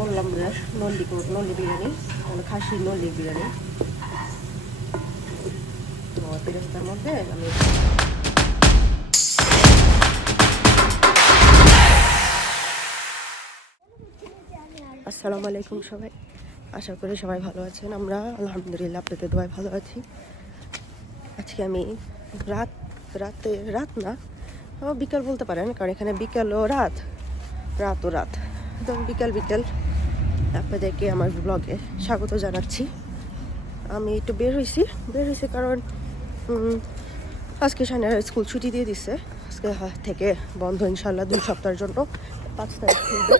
বললাম নল্লি নল্লি বিরিয়ানি মানে খাসির নল্লি বিরিয়ানি। তো পেরেস্তার মধ্যে আমি আসসালামু আলাইকুম সবাই। আশা করি সবাই ভালো আছেন। আমরা আলহামদুলিল্লাহ আপনাদের দোয়ায় ভালো আছি। আজকে আমি রাত রাতে রাত না বিকাল বলতে পারেন, কারণ এখানে বিকাল ও রাত রাত ও রাত। একদম বিকাল বিকাল আপনাদেরকে আমার ব্লগে স্বাগত জানাচ্ছি। আমি একটু বের হয়েছি বের হয়েছি কারণ আজকে সানের স্কুল ছুটি দিয়ে দিচ্ছে আজকে থেকে বন্ধ ইনশাল্লাহ দুই সপ্তাহের জন্য, পাঁচ তারিখ খুলবে।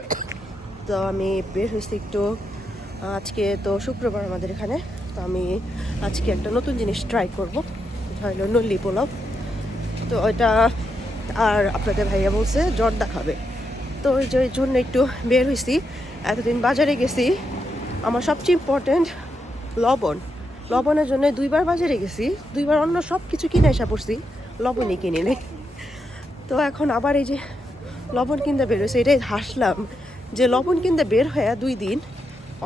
তো আমি বের হয়েছি একটু, আজকে তো শুক্রবার আমাদের এখানে। তো আমি আজকে একটা নতুন জিনিস ট্রাই করব হলো নল্লি পোলাও। তো ওইটা আর আপনাদের ভাইয়া বলছে জ্বর দেখাবে তো ওই জন্য একটু বের হয়েছি এতদিন বাজারে গেছি। আমার সবচেয়ে ইম্পর্টেন্ট লবণ। লবণের জন্য দুইবার বাজারে গেছি। দুইবার অন্য সব কিছু কিনে এসে পড়ছি। লবণই কিনে নেই। তো এখন আবার এই যে লবণ কিনতে বের হয়েছে, এটাই হাসলাম যে লবণ কিনতে বের হয়ে দুই দিন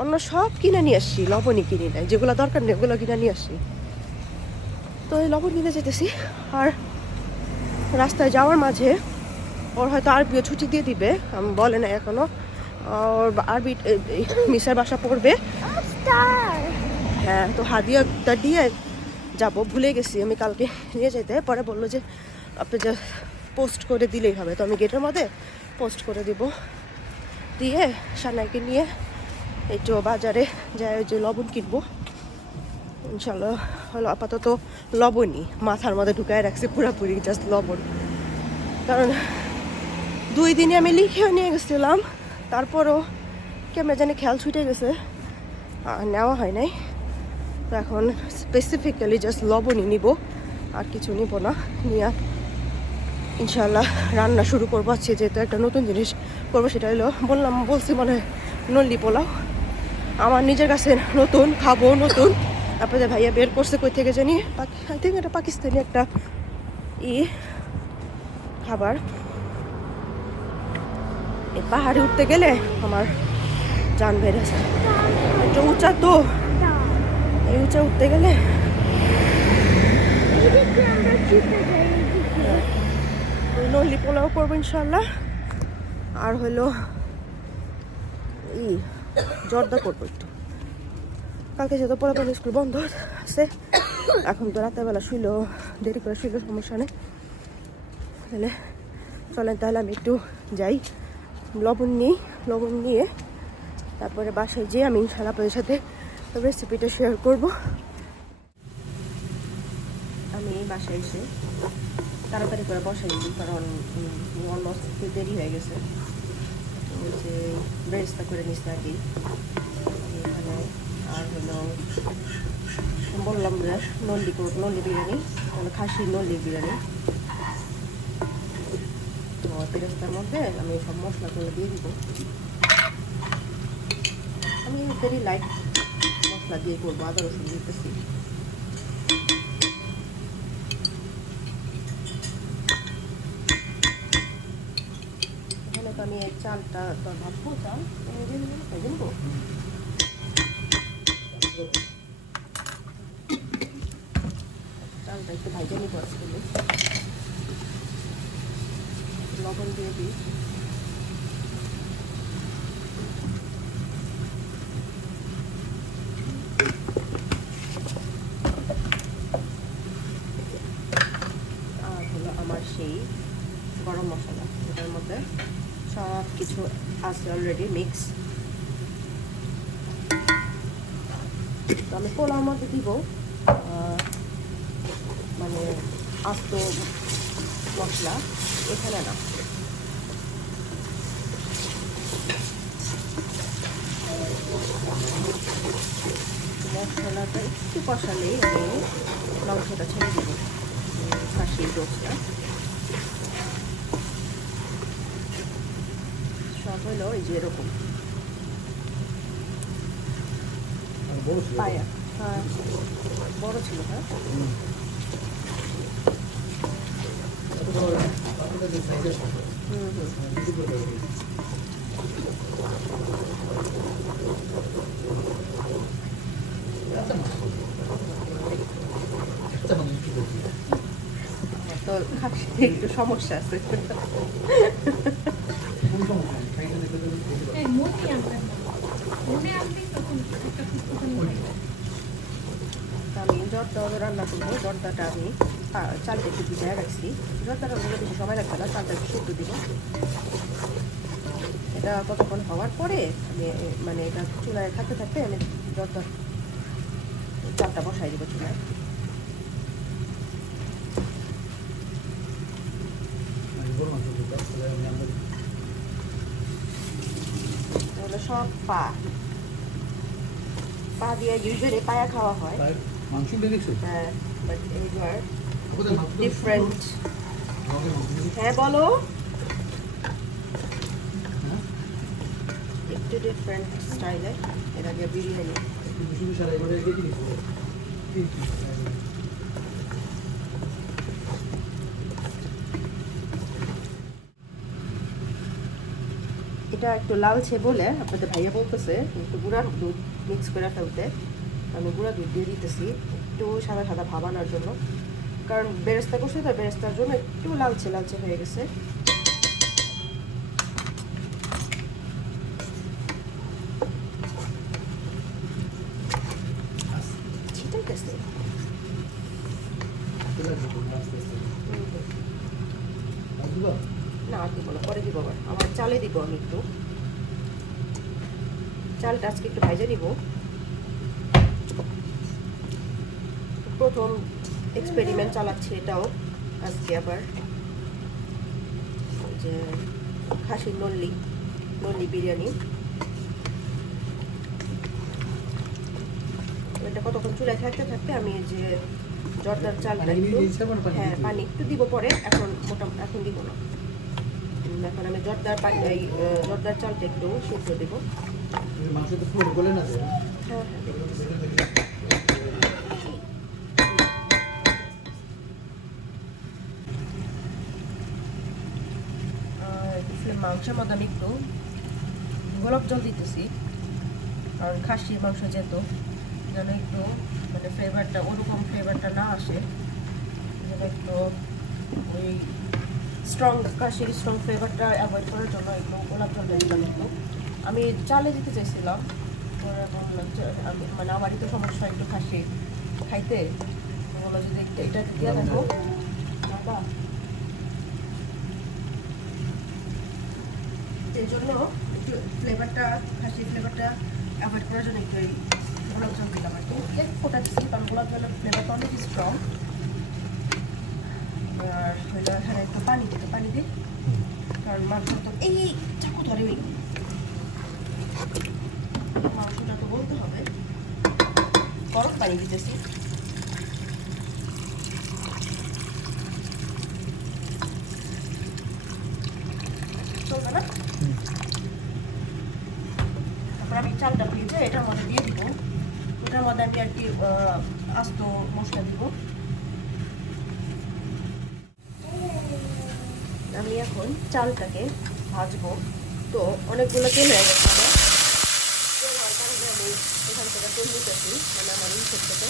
অন্য সব কিনে নিয়ে আসছি। লবণই কিনে নেয় যেগুলো দরকার নেই, ওগুলো কিনে নিয়ে আসছি। তো এই লবণ কিনে যেতেছি। আর রাস্তায় যাওয়ার মাঝে ওর হয়তো আরবিও ছুটি দিয়ে দিবে আমি বলে না এখনও। ওর আরবি মিসের বাসা পড়বে। হ্যাঁ তো হাদিয়াটা দিয়ে যাব। ভুলে গেছি আমি কালকে নিয়ে যেতে। পরে বলল যে আপনি যে পোস্ট করে দিলেই হবে। তো আমি গেটের মধ্যে পোস্ট করে দিব। দিয়ে সানাইকে নিয়ে একটু বাজারে যাই ওই যে লবণ কিনবো। ইনশাল্লাহ হলো আপাতত লবণই। মাথার মধ্যে ঢুকায় রাখছে পুরোপুরি জাস্ট লবণ। কারণ দুই দিনে আমি লিখেও নিয়ে গেছিলাম। তারপরও কেমন জানি খেয়াল ছুটে গেছে। নেওয়া হয় নাই। তো এখন স্পেসিফিক্যালি জাস্ট লবণই নিব। আর কিছু নিব না। নিয়ে ইনশাল্লাহ রান্না শুরু করব। আজকে যেহেতু একটা নতুন জিনিস করব, সেটা হলো বললাম, বলছি মনে নল্লি পোলাও। আমার নিজের কাছে নতুন, খাব নতুন। আপনাদের ভাইয়া বের করছে কই থেকে জানি? আই থিঙ্ক এটা পাকিস্তানি একটা ই খাবার। এই পাহাড়ে উঠতে গেলে আমার জান বেড়েছে। একটু উঁচা তো। এই উঁচা উঠতে গেলে নল্লি পোলাও করব ইনশাল্লাহ আর হলো ই জর্দা করব একটু। কালকে যেহেতু পড়াপড়ি স্কুল বন্ধ আছে, এখন তো রাতের বেলা শুইলো, দেরি করে শুইলো, সমস্যা নেই। তাহলে চলেন তাহলে আমি একটু যাই। লবণ নিই, লবণ নিয়ে তারপরে বাসায় যেয়ে আমি ইনশাল্লাহ আপনাদের সাথে রেসিপিটা শেয়ার করব। আমি এই বাসায় এসে তাড়াতাড়ি করে বসাই দিই, কারণ অলমোস্ট দেরি হয়ে গেছে। যে ব্রেসটা করে নিস আর কি এখানে আর হলো বললাম যে নল্লি নল্লি বিরিয়ানি মানে খাসির বিরিয়ানি। পেরেস্তার মধ্যে আমি সব মশলাগুলো দিয়ে দিব। আমি ভেরি লাইট মশলা দিয়ে করব, আদা রসুন দিতেছি। আমি চালটা তো ভাববো, চাল দিয়ে নেব চালটা একটু ভাজে নিবো লবণ দিয়ে দিই। আর হলো আমার সেই গরম মশলা, এটার মধ্যে সব কিছু আছে অলরেডি মিক্স আমি পোলার মধ্যে দিব মানে আস্ত মশলা, এখানে না। মশলাটা একটু কষালেই আমি মাংসটা ছেড়ে দেবো। খাসির রোস্টটা সব হলো এই যে এরকম। পায়া। হ্যাঁ বড় ছিল হ্যাঁ। হুম হুম। তো একটু সমস্যা আছে আমি জর্দা রান্না করব জর্দাটা আমি চালটা একটু ভিজায় রাখছি জর্দাটা মনে বেশি সময় লাগবে না চালটা একটু সেদ্ধ দিব এটা কতক্ষণ হওয়ার পরে আমি মানে এটা চুলায় থাকতে থাকতে আমি জর্দা চালটা বসাই দেবো চুলায়। সব পা। পা দিয়ে ইউজুয়ালি পায়া খাওয়া হয়। মাংস বাট এইবার ডিফারেন্ট? হ্যাঁ বলো। হ্যাঁ? একটু ডিফারেন্ট স্টাইলে এর আগে বিরিয়ানি। এটা একটু লালছে বলে আপনাদের ভাইয়া বলতেছে, একটু গুঁড়া দুধ মিক্স করে ফেলতে। আমি গুঁড়া দুধ দিয়ে দিতেছি, একটু সাদা সাদা ভাব আনার জন্য। কারণ বেরেস্তা করছে, তো বেরেস্তার জন্য একটু লালচে লালচে হয়ে গেছে ছিটাইতেছে চলে আসবে তো, আস্তে আস্তে। আর দিবা? না, আর দিব না, পরে দিব আবার। আমার চালে দিব আমি একটু। চালটা আজকে একটু ভাইজে নিব। প্রথম এক্সপেরিমেন্ট চালাচ্ছি এটাও আজকে আবার। যে খাসির নল্লি নল্লি বিরিয়ানি। এটা কতক্ষণ চুলায় থাকতে থাকতে আমি যে জর্দার চালটা একটু হ্যাঁ পানি একটু দিব পরে এখন মোটা এখন দিব না। এখন আমি জর্দার পানি এই জর্দার চালটা একটু শুকনো দিব। হ্যাঁ? হ্যাঁ। মাংসের মধ্যে আমি একটু গোলাপ জল দিতেছি কারণ খাসির মাংস যেত যেন একটু মানে ফ্লেভারটা ওরকম ফ্লেভারটা না আসে। যেন একটু ওই স্ট্রং খাসির স্ট্রং ফ্লেভারটা অ্যাভয়েড করার জন্য একটু গোলাপ জল দিলাম একটু। আমি চালে দিতে চাইছিলাম। মানে আমারই তো সমস্যা একটু খাসি খাইতে বলল যদি এটা দিয়ে দেখো। বাবা। সেই জন্য একটু ফ্লেভারটা খাসির ফ্লেভারটা অ্যাভয়েড করার জন্য একটু গোলাপ জল দিলাম আর কি এক ফোটা দিচ্ছি কারণ গোলাপ জলের ফ্লেভারটা অনেক স্ট্রং আর হইল এখানে একটু পানি দিতে পানি দিই। কারণ মাংস তো এই চাকু ধরে ওই মাংসটা তো বলতে হবে। গরম পানি দিতেছি। চলবে না? তারপর আমি চালটা ভেজে এটার মধ্যে দিয়ে দিব। ওটার মধ্যে আমি আর কি আস্ত মশলা দিব। আমি এখন চালটাকে ভাজবো। তো অনেকগুলো তেল হয়ে গেছে তেল আমি এখান থেকে তেল দিতেছি মানে আমার ইচ্ছের থেকে।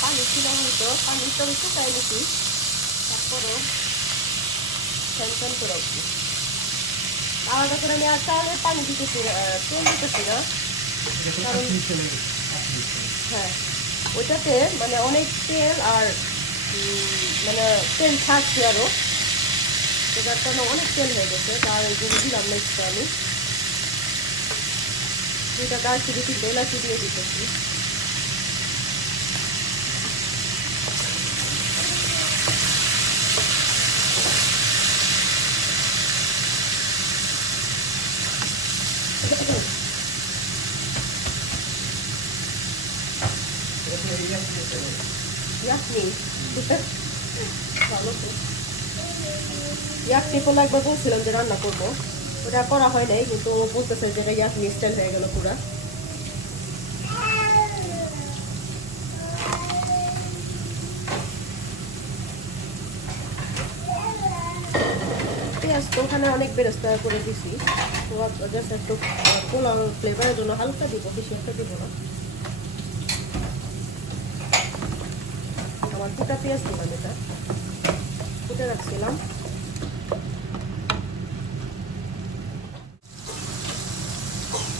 পানি ছিল হয়তো, পানি তো আমি শুকাই নিছি তারপরেও ফ্যান ফ্যান করে উঠি আলাদা করে আমি আর চালের পানি দিতেছি তেল দিতেছি না। কারণ-। হ্যাঁ ওইটাতে মানে অনেক তেল আর মানে তেল থাকছে আরও তো যার কারণে অনেক তেল হয়ে গেছে তার এই জন্য দিলাম না একটু আমি। দুইটা দারচিনি তিনটে এলাচি দিয়ে দিতেছি এটা তো এই আছে, এটা তো- ইয়াসমিন ভালো তো ইয়াকনি একবার বলছিলাম যে রান্না করব। ওটা করা হয় নাই কিন্তু যে হয়ে গেল পুরা ওখানে অনেক বেরেস্তা করে দিছি। তো জাস্ট একটু ফ্লেভারের জন্য হালকা দিব, বেশি একটা দিব না। দুটা পেঁয়াজ দিলাম এটা। ফুটে রাখছিলাম।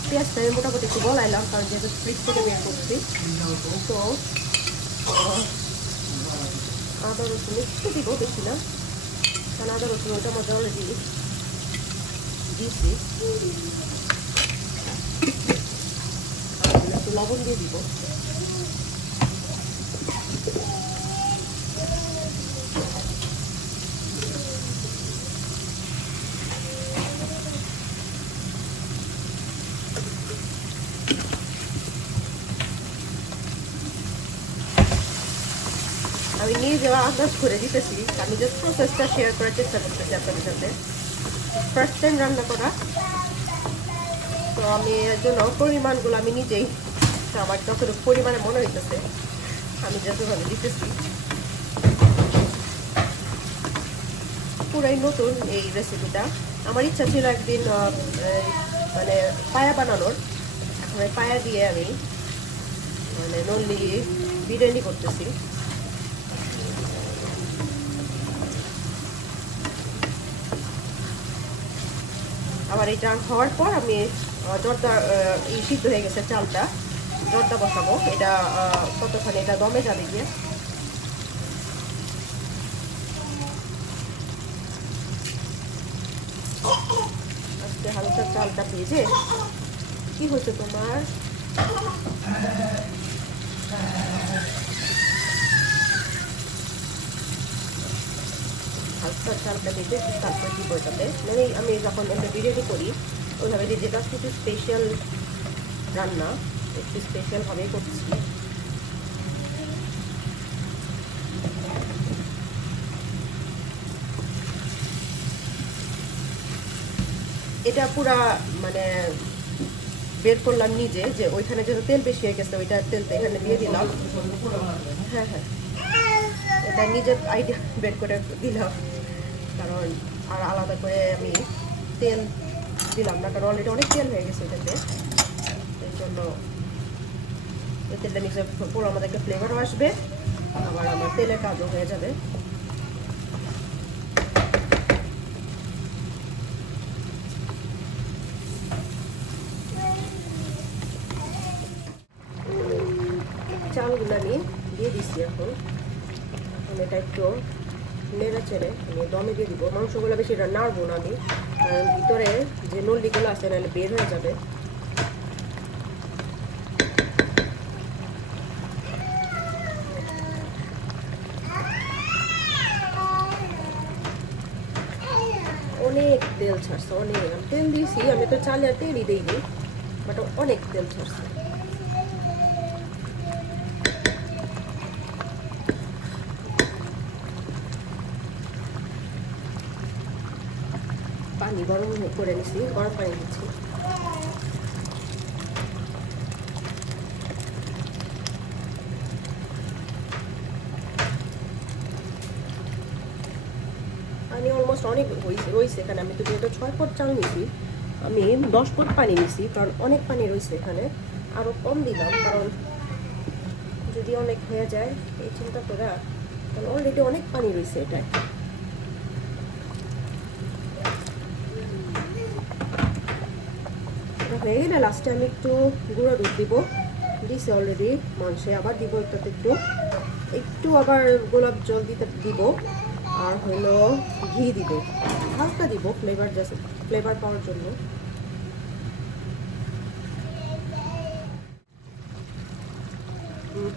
পেঁয়াজটা আমি মোটামুটি একটু বলাইলাম কারণ যেহেতু ফ্রিজ থেকে বের করছি। তো আদা রসুন একটু দিব বেশি না কারণ আদা রসুন ওটা মধ্যে অলরেডি দিয়েছি। লবণ দিয়ে দিব। আমি নিজে আন্দাজ করে দিতেছি। আমি জাস্ট প্রসেসটা শেয়ার করার চেষ্টা করতেছি আপনাদের সাথে। ফার্স্ট টাইম রান্না করা। তো আমি এর জন্য পরিমাণগুলো আমি নিজেই আমার যখন পরিমাণে মনে হইতেছে, আমি যতভাবে দিতেছি। পুরাই নতুন এই রেসিপিটা আমার ইচ্ছা ছিল একদিন মানে পায়া বানানোর। এখন পায়া দিয়ে আমি মানে নল্লি বিরিয়ানি করতেছি। আবার এটা হওয়ার পর আমি জর্দা এই সিদ্ধ হয়ে গেছে চালটা। জর্দা বসাবো। এটা কতক্ষণ এটা দমে যাবে গিয়ে। আজকে হালকা চালটা ভেজে কি হয়েছে তোমার? এটাতে মানে আমি যখন একটা বিরিয়ানি করি, ওইভাবে যে যেটা কিছু স্পেশাল রান্না, একটু করছি। এটা পুরা মানে বের করলাম নিজে, যে ওইখানে যেহেতু তেল বেশি হয়ে গেছে, ওইটা তেলটা এখানে দিয়ে দিলাম। হ্যাঁ হ্যাঁ। এটা নিজের আইডিয়া বের করে দিলাম। কারণ আর আলাদা করে আমি তেল দিলাম না, কারণ অলরেডি অনেক তেল হয়ে গেছে এটাতে। এই জন্য এই তেলটা মিক্সে পুরো আমাদের একটা ফ্লেভারও আসবে, আবার আমার তেলের কাজও হয়ে যাবে। চালগুলো আমি দিয়ে দিচ্ছি এখন। এটা একটু নেড়ে চেড়ে আমি দমে দিয়ে দিব। মাংসগুলো বেশি নাড়বো না আমি, কারণ ভিতরে যে নল্লিগুলো আছে নাহলে বের হয়ে যাবে। অনেক তেল ছাড়ছে, অনেক। তেল দিয়েছি, আমি তো চালে আর তেলই দিইনি বাট অনেক তেল ছাড়ছে। গরম করে নিছি, গরম পানি দিচ্ছি। পানি অলমোস্ট অনেক হয়েছে রয়েছে এখানে। আমি তো যেহেতু ছয় পট চাল নিছি, আমি দশ পট পানি নিছি, কারণ অনেক পানি রয়েছে এখানে। আরও কম দিলাম, কারণ যদি অনেক হয়ে যায়, এই চিন্তা করা অলরেডি অনেক পানি রয়েছে এটা হয়ে গেলে লাস্টে আমি একটু গুঁড়ো দুধ দিব। দিছি অলরেডি মাংসে আবার দিব এটাতে একটু। একটু আবার গোলাপ জল দিতে দিব, আর হলো ঘি দিব। হালকা দিব ফ্লেভার জাস্ট ফ্লেভার পাওয়ার জন্য।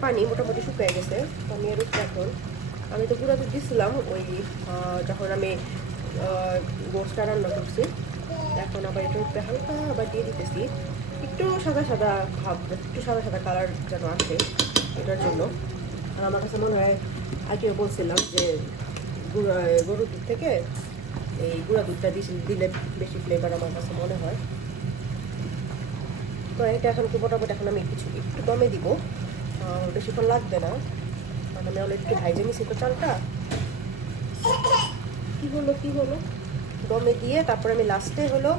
পানি মোটামুটি শুকিয়ে গেছে, তো আমি এর এখন আমি তো পুরো দুধ দিছিলাম ওই যখন আমি গোসটা রান্না করছি। এখন আবার এটা উপরে হালকা আবার দিয়ে দিতেছি। একটু সাদা সাদা ভাব, একটু সাদা সাদা কালার যেন আসে এটার জন্য। আর আমার কাছে মনে হয় আগেও বলছিলাম যে গুঁড়া, গরুর দুধ থেকে এই গুঁড়া দুধটা দিলে বেশি ফ্লেভার আমার কাছে মনে হয়। তো এটা এখন মোটামুটি এখন আমি কিছু, একটু কমে দিব। বেশিক্ষণ লাগবে না। কারণ আমি অলরেডি একটু নিছি তো চালটা। কি হলো কি হলো? দমে দিয়ে তারপরে আমি লাস্টে হলো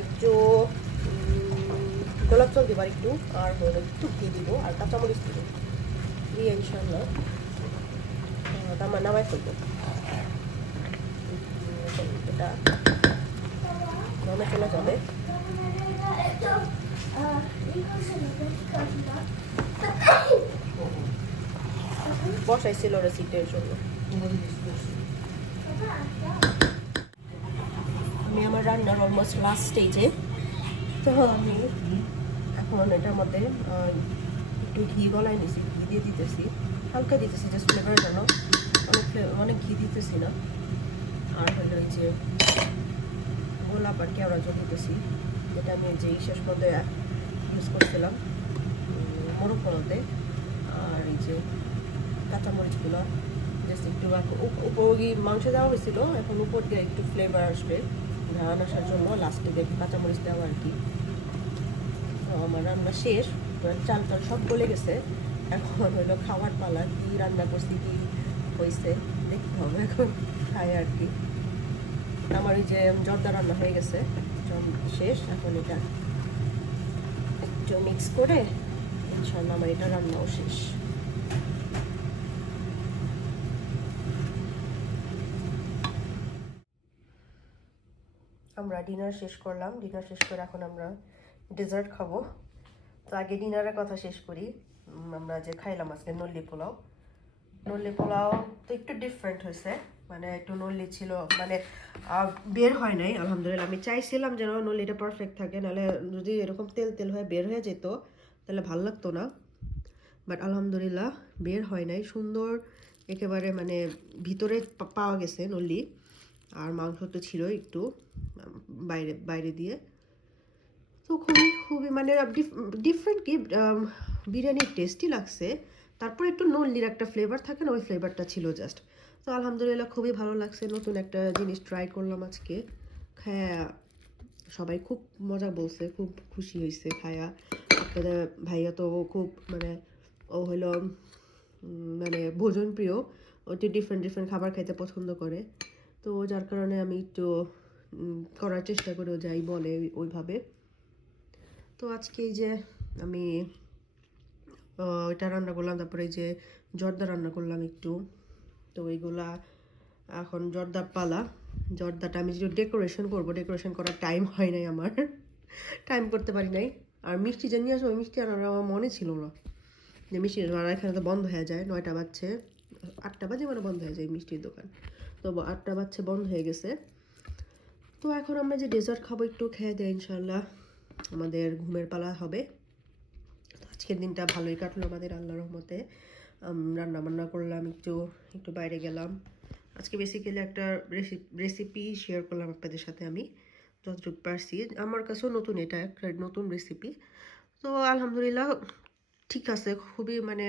একটু গোলাপ জল দিব একটু আর হলো একটু ঘি দিব আর কাঁচামরিচ দিব। দিয়ে ইনশাল্লাহ আহ, নামা নামাই ফেলব। এটা দমে চলে যাবে। বসাইছিল রেসিপির জন্য। আমি আমার রান্নার অলমোস্ট লাস্ট স্টেজে তো আমি এখন এটার মধ্যে একটু ঘি গলাই নিছি, ঘি দিয়ে দিতেছি। হালকা দিতেছি জাস্ট ফ্লেভারের জন্য। অনেক অনেক ঘি দিতেছি না। আর হলো যে গোলাপ আর কেওড়া জল দিতেছি, যেটা আমি যে শেষ মধ্যে ইউজ করছিলাম মোরগ কলাতে আর এই যে কাঁচামরিচগুলো জাস্ট একটু এখন উপ- উপর মাংস দেওয়া হয়েছিল, এখন উপর দিয়ে একটু ফ্লেভার আসবে। ঘ্রাণ আসার জন্য লাস্টে একটু কাঁচামরিচ দেওয়া আর কি। তো আমার রান্না শেষ চাল টাল সব গলে গেছে। এখন হলো খাওয়ার পালা, কি রান্না করছি, কি হয়েছে দেখতে হবে এখন, খাই আর কি। আমার এই যে জর্দা রান্না হয়ে গেছে শেষ, এখন এটা একটু মিক্স করে, ইনশাল্লাহ আমার এটা রান্নাও শেষ আমরা ডিনার শেষ করলাম। ডিনার শেষ করে এখন আমরা ডেজার্ট খাব। তো আগে ডিনারের কথা শেষ করি। আমরা যে খাইলাম আজকে নল্লি পোলাও। নল্লি পোলাও তো একটু ডিফারেন্ট হয়েছে। মানে একটু নল্লি ছিল মানে বের হয় নাই, আলহামদুলিল্লাহ। আমি চাইছিলাম যেন নল্লিটা পারফেক্ট থাকে, নাহলে যদি এরকম তেল তেল হয়ে বের হয়ে যেত, তাহলে ভালো লাগতো না। বাট আলহামদুলিল্লাহ বের হয় নাই। সুন্দর একেবারে মানে ভিতরে পাওয়া গেছে নল্লি। আর মাংস তো ছিল একটু বাইরে বাইরে দিয়ে। তো খুবই খুবই মানে ডিফারেন্ট কি উম, বিরিয়ানির টেস্টি লাগছে। তারপর একটু নল্লির একটা ফ্লেভার থাকে না ওই ফ্লেভারটা ছিল জাস্ট তো আলহামদুলিল্লাহ খুবই ভালো লাগছে নতুন একটা জিনিস ট্রাই করলাম আজকে। খায়া সবাই খুব মজা বলছে খুব খুশি হয়েছে খায়া। আপনাদের ভাইয়া তো খুব মানে ও হলো মানে ভোজন প্রিয় ও একটু ডিফারেন্ট ডিফারেন্ট খাবার খাইতে পছন্দ করে। তো যার কারণে আমি একটু করার চেষ্টা করেও যাই বলে ওই- ওইভাবে। তো আজকে যে আমি ওইটা রান্না করলাম, তারপরে যে জর্দা রান্না করলাম একটু। তো এইগুলা এখন জর্দার পালা। জর্দাটা আমি যে ডেকোরেশন করব, ডেকোরেশন করার টাইম হয় নাই আমার। টাইম করতে পারি নাই। আর মিষ্টি যে নিয়ে আসব, মিষ্টি আনার আমার মনে ছিল না। যে মিষ্টি এখানে তো বন্ধ হয়ে যায়, নয়টা বাজছে। আটটা বাজে মানে বন্ধ হয়ে যায় মিষ্টির দোকান। তো আটটা বাচ্চা বন্ধ হয়ে গেছে। তো এখন আমরা যে ডেজার্ট খাব একটু খেয়ে দেয় ইনশাল্লাহ আমাদের ঘুমের পালা হবে। তো আজকের দিনটা ভালোই কাটলো আমাদের আল্লাহ রহমতে। রান্না বান্না করলাম একটু একটু বাইরে গেলাম। আজকে বেসিক্যালি একটা রেসিপি শেয়ার করলাম আপনাদের সাথে আমি, যতটুকু পারছি। আমার কাছেও নতুন এটা, একটা নতুন রেসিপি তো আলহামদুলিল্লাহ ঠিক আছে, খুবই মানে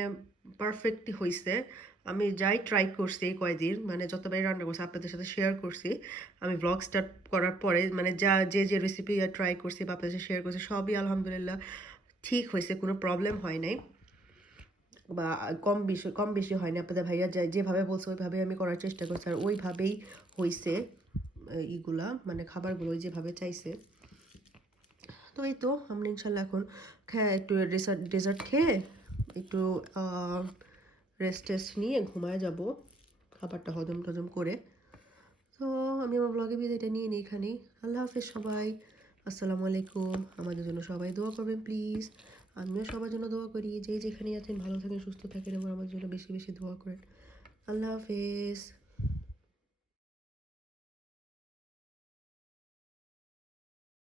পারফেক্টই হয়েছে আমি যাই ট্রাই করছি এই কয়দিন মানে যতবারই রান্না করছি, আপনাদের সাথে শেয়ার করছি। আমি ব্লগ স্টার্ট করার পরে মানে যা, যে যে রেসিপি ট্রাই করছি বা আপনাদের সাথে শেয়ার করছি, সবই আলহামদুলিল্লাহ ঠিক হয়েছে, কোনো প্রবলেম হয় নাই। বা কম বেশি কম বেশি হয় না আপনাদের ভাইয়া যা- যেভাবে বলছে ওইভাবে আমি করার চেষ্টা করছি, আর ওইভাবেই হয়েছে ইগুলা মানে খাবারগুলো যেভাবে চাইছে। তো এই তো, আমরা ইনশাল্লাহ এখন খেয়ে একটু ডেজার্ট ডেজার্ট খেয়ে, একটু রেস্ট টেস্ট নিয়ে ঘুমায় যাব, খাবারটা হজম টজম করে। তো আমি আমার ব্লগে বিদায়টা নিয়ে নিই এখানেই। আল্লাহ হাফেজ সবাই। আসসালামু আলাইকুম। আমাদের জন্য সবাই দোয়া করবেন প্লিজ আমিও সবার জন্য দোয়া করি। যে যেখানেই আছেন, ভালো থাকেন, সুস্থ থাকেন এবং আমাদের জন্য বেশি বেশি দোয়া করেন। আল্লাহ হাফেজ।